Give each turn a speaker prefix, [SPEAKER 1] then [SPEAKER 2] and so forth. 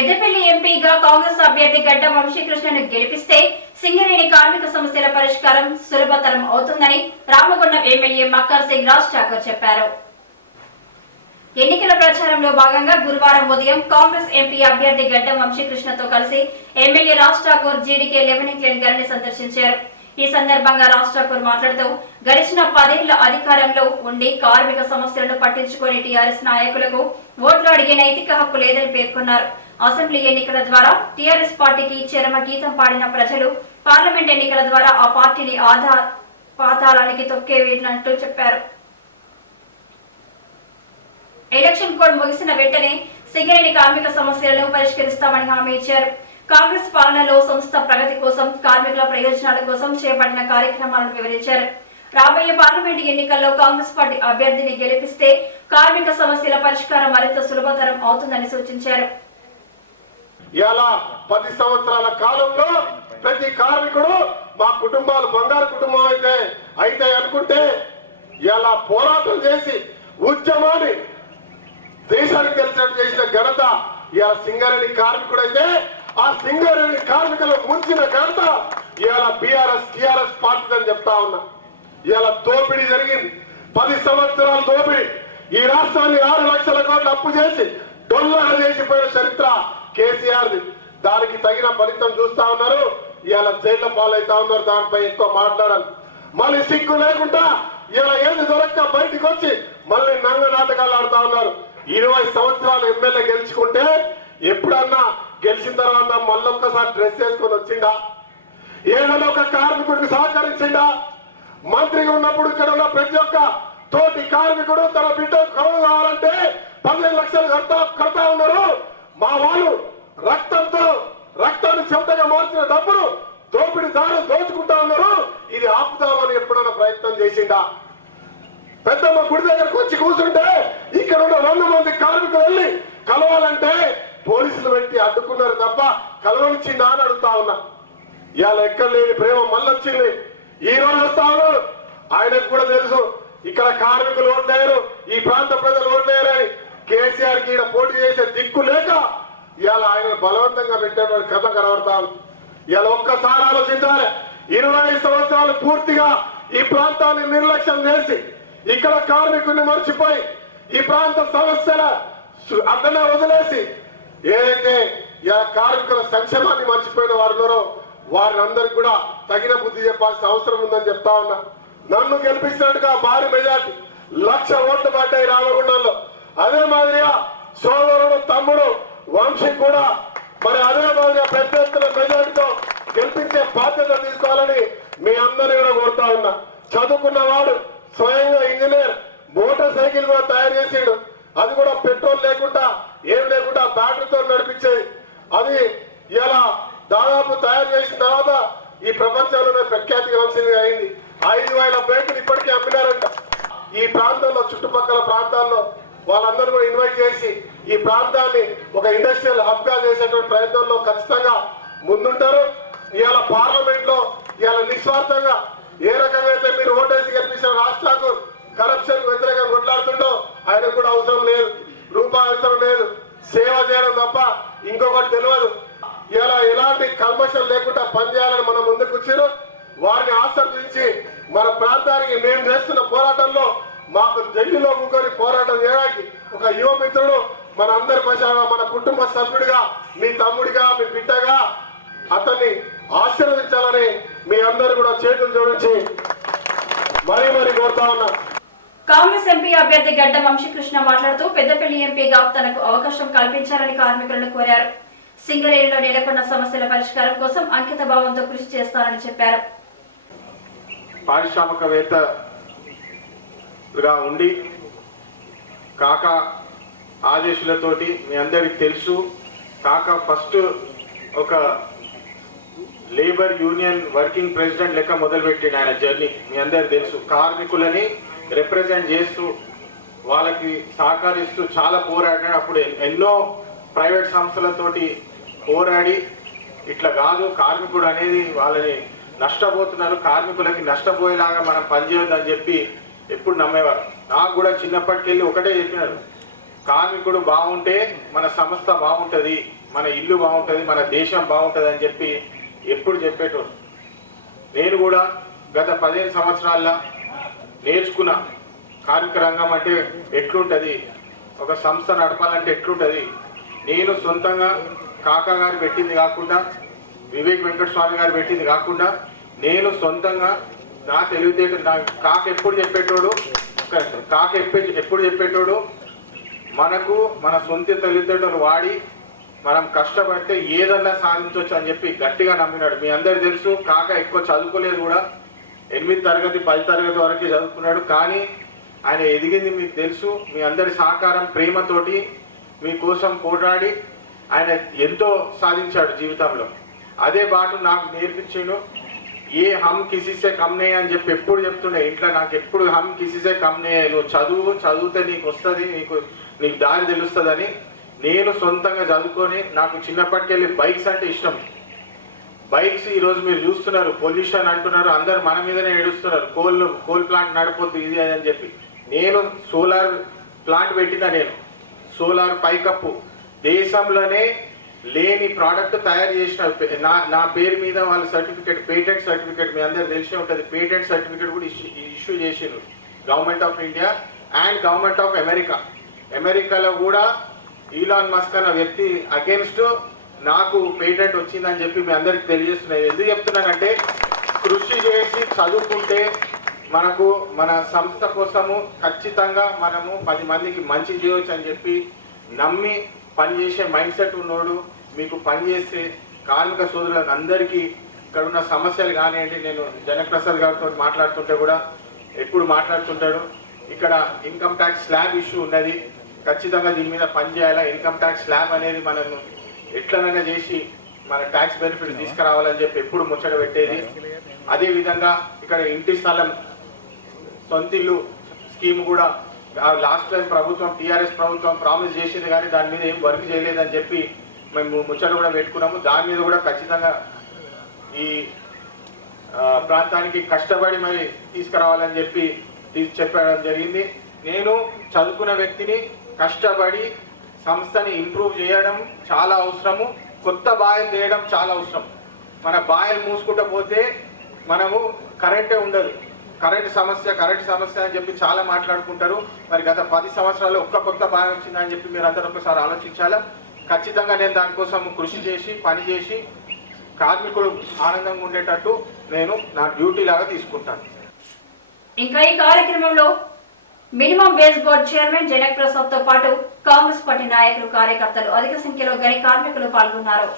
[SPEAKER 1] పెద్దపల్లి ఎంపీగా కాంగ్రెస్ అభ్యర్థి గడ్డ వంశీకృష్ణను గెలిపిస్తే సింగరేణి కార్మిక సమస్యల పరిష్కారం సులభతరం అవుతుందని రామగుండం ఎమ్మెల్యే మక్కర్ సింగ్ రాజ్ ఠాకూర్ చెప్పారు. ఎన్నికల ప్రచారంలో భాగంగా గురువారం ఉదయం కాంగ్రెస్ ఎంపీ అభ్యర్థి గడ్డం వంశీకృష్ణతో కలిసి ఎమ్మెల్యే రాజ్ ఠాకూర్ జీడీకే లెవెనింగ్ లేని గారిని సందర్శించారు. ఈ సందర్భంగా రాజ్ ఠాకూర్ మాట్లాడుతూ గడిచిన పదేళ్ళ అధికారంలో ఉండి కార్మిక సమస్యలను పట్టించుకొని టీఆర్ఎస్ నాయకులకు ఓట్లు అడిగే నైతిక హక్కు లేదని పేర్కొన్నారు. అసెంబ్లీ ఎన్నికల ద్వారా టీఆర్ఎస్ పార్టీకి చరమ గీతం పాడిన ప్రజలు పార్లమెంట్ ఎన్నికల ద్వారా ఆ పార్టీని ఆధార పాతాళానికి తొక్కేవేసినట్టు చెప్పారు. ఎలక్షన్ కోడ్ ముగిసిన వెంటనే సింగరేణి కార్మిక సమస్యలను పరిష్కరిస్తామని హామీ ఇచ్చారు. కాంగ్రెస్ పాలనలో సంస్థ ప్రగతి కోసం కార్మికుల ప్రయోజనాల కోసం చేపట్టిన కార్యక్రమాలను వివరించారు. రాబోయే పార్లమెంట్ ఎన్నికల్లో కాంగ్రెస్ పార్టీ అభ్యర్థిని గెలిపిస్తే కార్మిక సమస్యల పరిష్కారం మరింత సులభతరం అవుతుందని సూచించారు.
[SPEAKER 2] ఇలా పది సంవత్సరాల కాలంలో ప్రతి కార్మికుడు మా కుటుంబాలు బంగారు కుటుంబం అయితే అయితే అనుకుంటే ఇలా పోరాటం చేసి ఉద్యమాన్ని దేశానికి తెలిసినట్టు చేసిన ఘనత ఇలా సింగరేణి కార్మికుడు అయితే ఆ సింగరేణి కార్మికులు ముంచిన ఘనత ఇవాళ బీఆర్ఎస్ టిఆర్ఎస్ పార్టీ అని చెప్తా ఉన్నా. ఇవాళ దోపిడీ జరిగింది. పది సంవత్సరాల దోపిడీ. ఈ రాష్ట్రాన్ని ఆరు లక్షల కోట్లు అప్పు చేసి డొల్లగా చేసిపోయిన చరిత్ర కేసీఆర్ దానికి తగిన ఫలితం చూస్తా ఉన్నారు. ఇవాళ జైళ్ళ పాలైతా ఉన్నారు. దానిపై ఎక్కువ మాట్లాడాలి. మళ్ళీ సిగ్గు లేకుండా ఇలా ఏది దొరక్క బయటకు వచ్చి మళ్ళీ నంగ నాటకాలు ఆడుతా ఉన్నారు. ఇరవై సంవత్సరాలు ఎమ్మెల్యే గెలుచుకుంటే ఎప్పుడన్నా గెలిచిన తర్వాత మళ్ళొక్కసారి డ్రెస్ వేసుకొని వచ్చిండా? ఏదైనా ఒక కార్మికుడికి సహకరించిండా? మంత్రిగా ఉన్నప్పుడు ఇక్కడ ఉన్న ప్రతి ఒక్క తోటి కార్మికుడు తన బిడ్డ కరువు కావాలంటే పదిహేను లక్షలు కడతా కడతా ఉన్నారు. మా వాళ్ళు రక్తంతో రక్తాన్ని చెమటగా మార్చిన డబ్బును దోపిడి దారులు దోచుకుంటా ఉన్నారు. ఇది ఆపుదామని ఎప్పుడైనా ప్రయత్నం చేసిండా? పెద్దమ్మ గుడి దగ్గరకు వచ్చి కూర్చుంటే ఇక్కడ ఉన్న వంద మంది కార్మికులు వెళ్ళి కలవాలంటే పోలీసులు పెట్టి అడ్డుకున్నారు తప్ప కలవనిచ్చిందా అని అడుగుతా ఉన్నా. ఇవాళ ఎక్కడ లేని ప్రేమ మళ్ళొచ్చింది. ఈ రోజు వస్తా ఉన్నారు ఆయనకు కూడా తెలుసు. ఇక్కడ కార్మికులు ఓట్లేరు ఈ ప్రాంత ప్రజలు ఓట్లేరని. కేసీఆర్కి ఈడ పోటీ చేసే దిక్కు లేక ఇవాళ ఆయన బలవంతంగా పెట్టేటువంటి కథ కనబడతాను. ఇలా ఇవాళ ఒక్కసారి ఆలోచించాలి. ఇరవై ఐదు సంవత్సరాలు పూర్తిగా ఈ ప్రాంతాన్ని నిర్లక్ష్యం చేసి ఇక్కడ కార్మికుడిని మర్చిపోయి ఈ ప్రాంత సమస్యల సు- వదిలేసి ఏదైతే ఇలా కార్మికుల సంక్షేమాన్ని మర్చిపోయిన వారు వారిని అందరికి కూడా తగిన బుద్ధి చెప్పాల్సిన అవసరం ఉందని చెప్తా ఉన్నా. నన్ను గెలిపించినట్టుగా భారీ మెజార్టీ లక్ష ఓట్లు పడ్డాయి రామగుండంలో. అదే మాదిరిగా సోదరుడు తమ్ముడు వంశీ కూడా మరి అదే పెద్ద ఎత్తున మెజార్టీతో గెలిపించే బాధ్యత తీసుకోవాలని మీ అందరినీ కూడా కోరుతా ఉన్నా. చదువుకున్నవాడు స్వయంగా ఇంజనీర్ మోటార్ సైకిల్ కూడా తయారు చేసిండు. అది కూడా పెట్రోల్ లేకుండా ఏం లేకుండా బ్యాటరీతో నడిపించేది అది ఇలా దాదాపు తయారు చేసిన తర్వాత ఈ ప్రపంచంలోనే ప్రఖ్యాతి ప్రఖ్యాతిగాల్సింది అయింది. ఐదు వేల బ్రేకులు ఇప్పటికీ అమ్మినారంట. ఈ ప్రాంతంలో చుట్టుపక్కల ప్రాంతాల్లో వాళ్ళందరూ కూడా ఇన్వైట్ చేసి ఈ ప్రాంతాన్ని ఒక ఇండస్ట్రియల్ హబ్గా చేసేటువంటి ప్రయత్నంలో ఖచ్చితంగా ముందుంటారు. ఇవాళ పార్లమెంట్లో ఇవాళ నిస్వార్థంగా ఏ రకంగా అయితే మీరు ఓటేసి గెలిపించిన రాజ్ ఠాకూర్ కరప్షన్ వ్యతిరేకంగా కొట్లాడుతుండో ఆయనకు కూడా అవసరం లేదు. రూపాయి అవసరం లేదు. సేవ చేయడం తప్ప ఇంకొకటి తెలియదు. ఇలా ఎలాంటి కల్మషం లేకుండా పనిచేయాలని మనం ముందుకు వచ్చారు. వారిని ఆశీర్వదించి మన ప్రాంతానికి మేము చేస్తున్న పోరాటంలో ఢిల్లీలో కూకొని పోరాటం చేయడానికి ఒక యువ మిత్రుడు మన అందరి మన కుటుంబ సభ్యుడిగా మీ తమ్ముడిగా మీ బిడ్డగా అతన్ని ఆశీర్వదించాలని మీ అందరు కూడా చేతులు జోడించి మరీ మరీ కోరుతా ఉన్నా.
[SPEAKER 1] కాంగ్రెస్ ఎంపీ అభ్యర్థి గడ్డ వంశీకృష్ణ మాట్లాడుతూ పెద్దపల్లి ఎంపీగా తనకు అవకాశం కల్పించాలని కార్మికులను కోరారు. సింగరేణిలో నెలకొన్న సమస్యల పరిష్కారం కోసం అంకిత భావంతో కృషి చేస్తారని చెప్పారు.
[SPEAKER 3] గా ఉండి కాక ఆదేశాలతోటి మీ అందరికి తెలుసు. కాక ఫస్ట్ ఒక లేబర్ యూనియన్ వర్కింగ్ ప్రెసిడెంట్ లెక్క మొదలుపెట్టిండు ఆయన జర్నీ. మీ అందరికి తెలుసు. కార్మికులని రిప్రజెంట్ చేస్తూ వాళ్ళకి సహకరిస్తూ చాలా పోరాడినాడు. అప్పుడు ఎన్నో ప్రైవేట్ సంస్థలతోటి పోరాడి ఇట్లా కాదు కార్మికుడు అనేది వాళ్ళని నష్టపోతున్నారు. కార్మికులకి నష్టపోయేలాగా మనం పనిచేయొద్దని చెప్పి ఎప్పుడు నమ్మేవారు? నాకు కూడా చిన్నప్పటికెళ్ళి ఒకటే చెప్పినారు. కార్మికుడు బాగుంటే మన సంస్థ బాగుంటుంది మన ఇల్లు బాగుంటుంది మన దేశం బాగుంటుంది అని చెప్పి ఎప్పుడు చెప్పేటోడు నేను కూడా గత పదిహేను సంవత్సరాల్లో నేర్చుకున్న. కార్మిక రంగం అంటే ఎట్లుంటుంది ఒక సంస్థ నడపాలంటే ఎట్లుంటుంది. నేను సొంతంగా కాకా గారు పెట్టింది కాకుండా వివేక్ వెంకట స్వామి గారు పెట్టింది కాకుండా నేను సొంతంగా నా తెలివితేటలు నా కాక ఎప్పుడు చెప్పేటోడు? కాక ఎప్పుడు ఎప్పుడు చెప్పేటోడు? మనకు మన సొంత తెలివితేటలు వాడి మనం కష్టపడితే ఏదన్నా సాధించవచ్చు అని చెప్పి గట్టిగా నమ్మినాడు. మీ అందరు తెలుసు కాక ఎక్కువ చదువుకోలేదు కూడా. ఎనిమిది తరగతి పది తరగతి వరకే చదువుకున్నాడు. కానీ ఆయన ఎదిగింది మీకు తెలుసు. మీ అందరి సహకారం ప్రేమతోటి మీకోసం పోరాడి ఆయన ఎంతో సాధించాడు జీవితంలో. అదే బాటు నాకు నేర్పించాను ఏ హమ్ కిసిసే కమ్నే అని చెప్పి ఎప్పుడు చెప్తుండే ఇంట్లో నాకు ఎప్పుడు హమ్ కిసిసే కమ్నే నువ్వు చదువు చదివితే నీకు వస్తుంది నీకు నీకు దారి తెలుస్తుందని నేను సొంతంగా చదువుకొని నాకు చిన్నప్పటికెళ్ళి బైక్స్ అంటే ఇష్టం. బైక్స్ ఈరోజు మీరు చూస్తున్నారు పొల్యూషన్ అంటున్నారు అందరు మన మీదనే ఏడుస్తున్నారు కోల్ కోల్ ప్లాంట్ నడపొద్దు ఇది అని చెప్పి. నేను సోలార్ ప్లాంట్ పెట్టిన నేను సోలార్ పైకప్పు. దేశంలోనే లేని ప్రోడక్ట్ తయారు చేసిన నా నా పేరు మీద వాళ్ళ సర్టిఫికేట్ పేటెంట్ సర్టిఫికేట్ మీ అందరు తెలిసే ఉంటుంది. పేటెంట్ సర్టిఫికేట్ కూడా ఇష్యూ చేసిండ్రు. Government of India and government of America అమెరికాలో కూడా ఈలాన్ మస్క్ అన్న వ్యక్తి అగేన్స్ట్ నాకు పేటెంట్ వచ్చిందని చెప్పి మీ అందరికి తెలియజేస్తున్నాయి ఎందుకు చెప్తున్నానంటే కృషి చేసి చదువుకుంటే మనకు మన సంస్థ కోసము ఖచ్చితంగా మనము పది మందికి మంచి చేయవచ్చు అని చెప్పి నమ్మి పనిచేసే మైండ్ సెట్ ఉన్నోడు మీకు పనిచేసే కార్మిక సోదరులకు అందరికీ ఇక్కడ ఉన్న సమస్యలు కానివ్వండి నేను జనప్రసాద్ గారితో మాట్లాడుతుంటే కూడా ఎప్పుడు మాట్లాడుతుంటాడు ఇక్కడ ఇన్కమ్ ట్యాక్స్ స్లాబ్ ఇష్యూ ఉన్నది ఖచ్చితంగా దీని మీద పనిచేయాలా ఇన్కమ్ ట్యాక్స్ స్లాబ్ అనేది మనం ఎట్లనైనా చేసి మన ట్యాక్స్ బెనిఫిట్ తీసుకురావాలని చెప్పి ఎప్పుడు ముచ్చట పెట్టేది. అదేవిధంగా ఇక్కడ ఇంటి స్థలం సొంతిల్లు స్కీమ్ కూడా లాస్ట్ టైం ప్రభుత్వం టీఆర్ఎస్ ప్రభుత్వం ప్రామిస్ చేసింది కానీ దాని మీద ఏం వర్క్ చేయలేదని చెప్పి మేము ముచ్చట కూడా పెట్టుకున్నాము. దాని మీద కూడా ఖచ్చితంగా ఈ ప్రాంతానికి కష్టపడి మరి తీసుకురావాలని చెప్పి చెప్పడం జరిగింది. నేను చదువుకున్న వ్యక్తిని కష్టపడి సంస్థని ఇంప్రూవ్ చేయడం చాలా అవసరము. కొత్త బాయలు చేయడం చాలా అవసరం. మన బాయలు మూసుకుంటూ పోతే మనము కరెంటే ఉండదు. కరెంట్ సమస్య కరెంట్ సమస్య అని చెప్పి చాలా మాట్లాడుకుంటారు. మరి గత పది సంవత్సరాలు ఒక్క కొత్త బాయ్ వచ్చిందని చెప్పి మీరు అందరూ ఒకసారి ఆలోచించాలా? ఖచ్చితంగా నేను దానికోసం కృషి చేసి పని చేసి కార్మికుడు ఆనందంగా ఉండేటట్టు నేను నా డ్యూటీ లాగా తీసుకుంటాను.
[SPEAKER 1] ఇంకా ఈ కార్యక్రమంలో minimum wage board chairman Janak ప్రసాద్తో పాటు కాంగ్రెస్ పార్టీ నాయకులు కార్యకర్తలు అధిక సంఖ్యలో గని కార్మికులు పాల్గొన్నారు.